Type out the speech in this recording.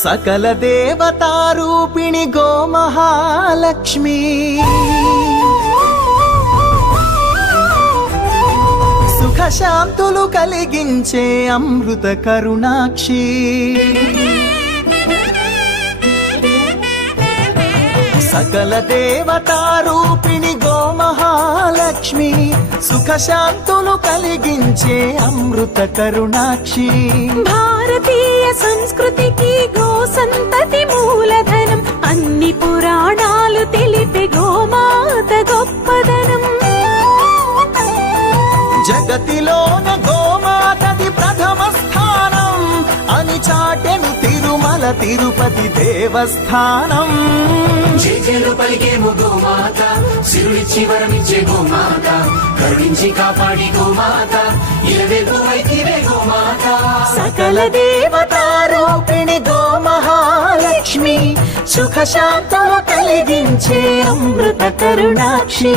సకల దేవతారూపిణి గోమహాలక్ష్మి సుఖశాంతులు కలిగించే అమృత కరుణాక్షి సకల దేవతారూపిణి గోమహాలక్ష్మి సుఖశాంతులు కలిగించే అమృత కరుణాక్షి భారతీయ సంస్కృతికి గో సంతతి మూలధనం అన్ని పురాణాలు తెలిపే గోమాత గొప్పదనం జగతిలోన గోమాతది ప్రథమ స్థానం అని చాటెను తిరుమల తిరుపతి దేవస్థానం జేజేలు పలికేము గోమాత సిరులిచ్చి వరమిచ్చే గోమాత కరుణించి కాపాడి గోమాత ఇలవెల్లువైతివే గోమాత సకల దేవతారూపిణి గోమహాలక్ష్మి సుఖశాంతులు కలిగించే అమృత కరుణాక్షి